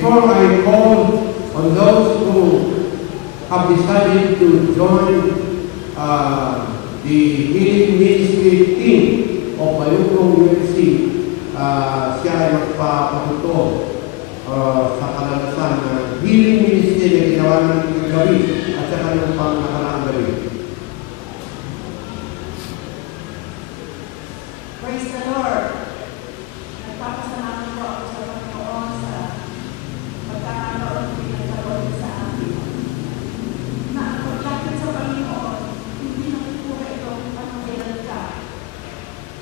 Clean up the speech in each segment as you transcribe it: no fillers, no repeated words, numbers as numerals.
Before I call on those who have decided to join the healing ministry team of Bayugong UMC, siya ay magpapatuto sa kalalasan ng healing ministry na ginawa ng gabi at sa kanyang pang-nakaraang gabi. Praise the Lord. Nagpapasalamat po ako sa Panginoon sa pagkakaroon ng pinagkaroon sa akin. Na ang paglapit sa Panginoon, hindi naman po ito pangkailan ka.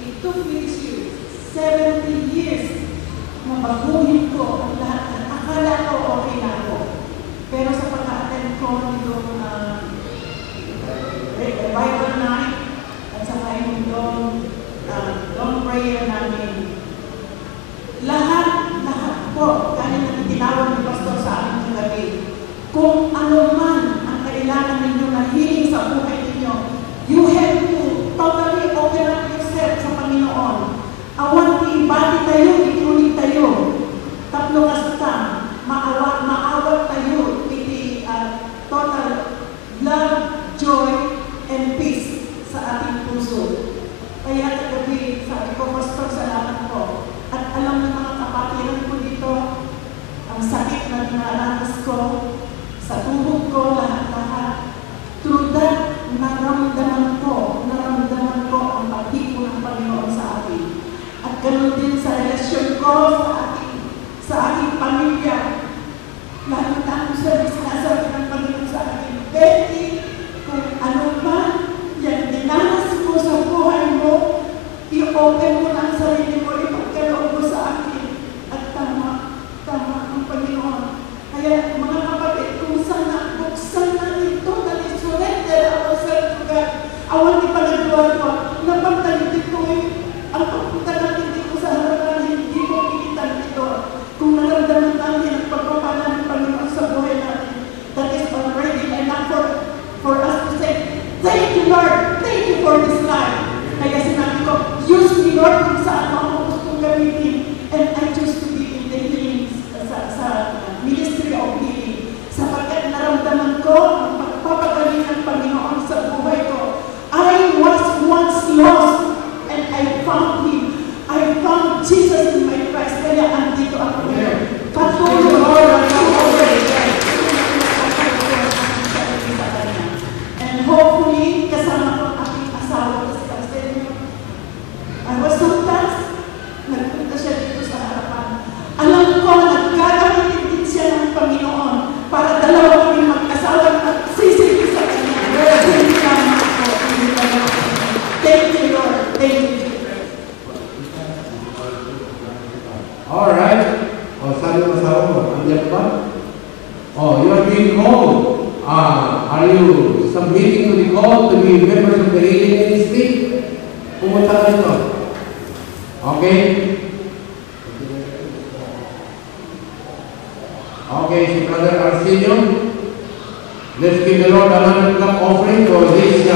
It took me 70 years na baguhin ko ang lahat. Akala ko okay na ako. Pero sa pag-attend ko nitong revival night at saka yung long prayer namin, lahat po, kahit na tinawag ni Pastor sa amin ng gabi, kung ano man ang kailangan ninyo na healing sa buhay ninyo, you have to totally open up yourself sa Panginoon. Awan ibati tayo, itulig tayo. Tatlo kasta, maawat tayo, iti total love, joy, and peace sa ating puso. Kaya kagabi, sabi ko, Pastor, salamat po. At alam ng mga kapatiran ko dito, ang sakit na dinaranas ko, sa tuhod ko, lahat-lahat. Through that, naramdaman ko ang pagtipo ng Panginoon sa akin. At ganoon din sa relasyon ko sa aking pamilya. Lalo na ako sa sinasabi ng Panginoon sa akin, Betty, kung ano man, yan dinanas mo sa buhay mo, i-open mo lang sarili mo, ipagkaloob mo sa akin. At tama ang Panginoon. Kaya mga kapatid, kung sana buksan natin ito, natin surrender ourselves to God, awan di panagawa ko, napagtalitin ko ang pagpunta natin dito sa harapan, hindi ko pilitan dito. Kung naramdaman natin ang pagpapala ng Panginoon sa buhay natin, that is already enough for us to say, thank you, Lord, thank you for this life. Kaya sinabi ko, use me, Lord, kung saan ako gustong gamitin. And I choose to be in the healing, sa ministry of healing. Sapagkat naramdaman ko ang pagpapagaling ng Panginoon sa buhay ko. I was once lost, and I found Him. I found Jesus in my Christ. Kaya andito ako ngayon. Patuloy ako and hopefully, kasama ko ang aking asawa. I was sometimes, nagpunta siya dito sa harapan. Alam ko, nagkagamitin din siya ng Panginoon para dalawa kami mag-asawa at sisig sa Kanya. Thank you, Lord. Thank you. Alright. Sabi ng asawa mo, andiyan ba? You are being called. Are you submitting to the call to be members of the healing ministry? Pumunta ka ito. Okay? Okay, si Brother Arsenio, let's give the Lord another clap offering for this.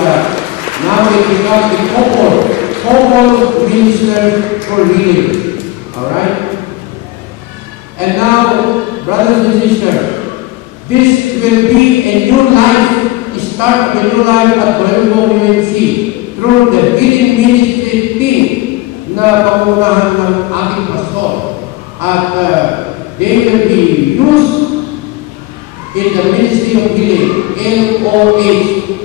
Now we become the couple minister for healing. Alright? And now, brothers and sisters, this will be a new life, start of a new life at Bayugong UMC through the healing ministry team na pangunahan ng ating pastor. At they will be used in the ministry of healing, LOH.